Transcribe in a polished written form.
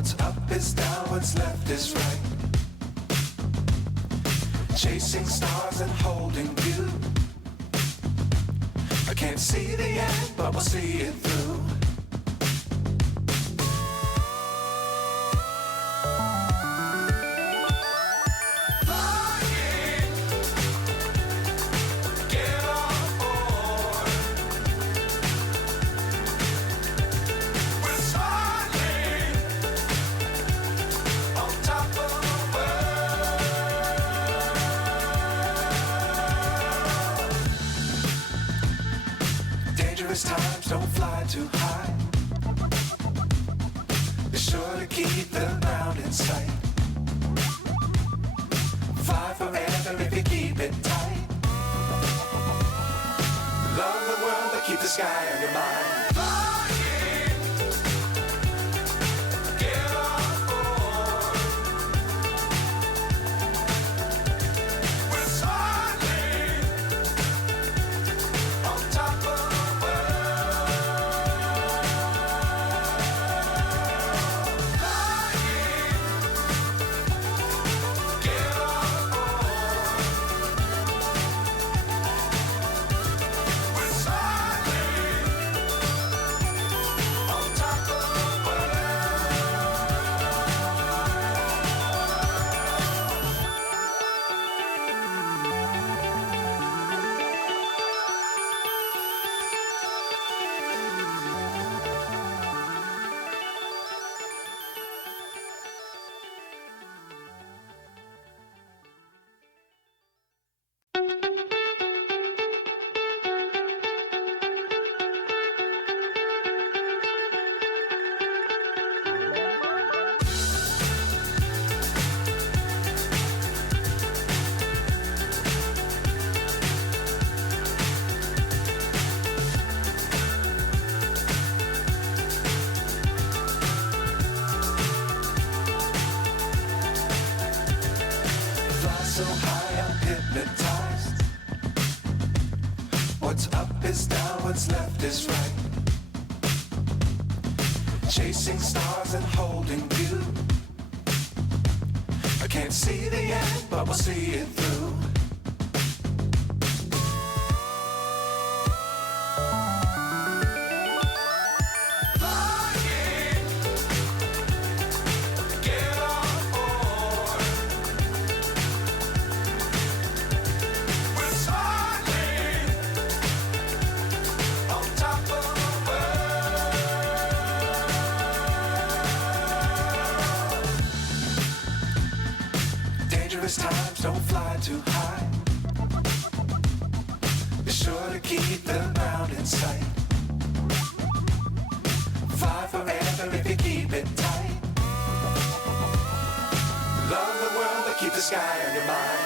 What's up is down, what's left is right. Chasing stars and holding you. I can't see the end, but we'll see it through. Times don't fly too high. Be sure to keep the ground in sight. Fly forever if you keep it tight. Love the world but keep the sky on your mind. So high I'm hypnotized. What's up is down, what's left is right. Chasing stars and holding you. I can't see the end, but we'll see it through. Times don't fly too high. Be sure to keep the ground in sight. Fly forever if you keep it tight. Love the world but keep the sky on your mind.